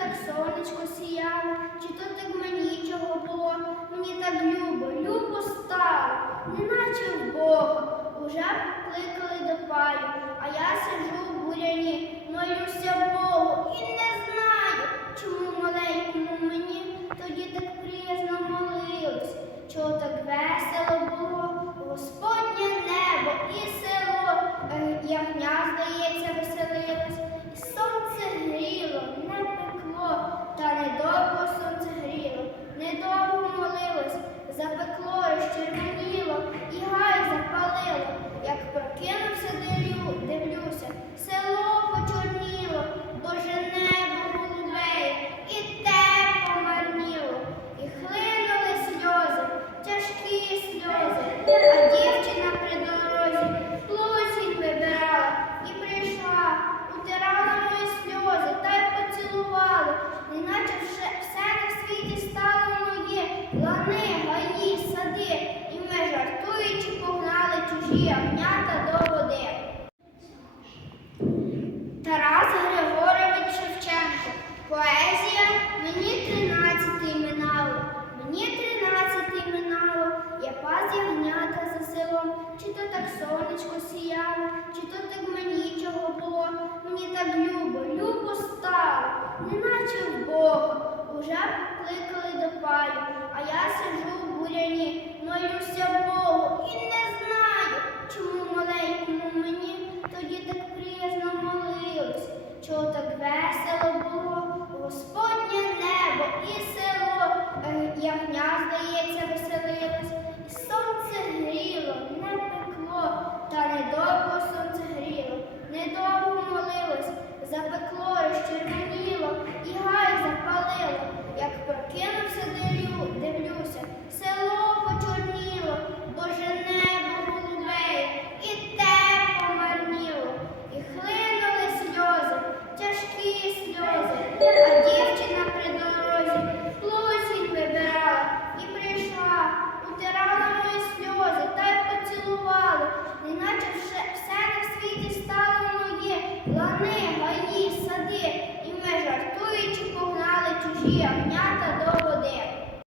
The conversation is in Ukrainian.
так сонечко сіяло, чи то так мені чого було, мені так любо, любо стало, неначе в Бога, уже покликали до паю, а я Вони, мої сади, і ми жартуючи, погнали чужі. як я здається. hier. Ja,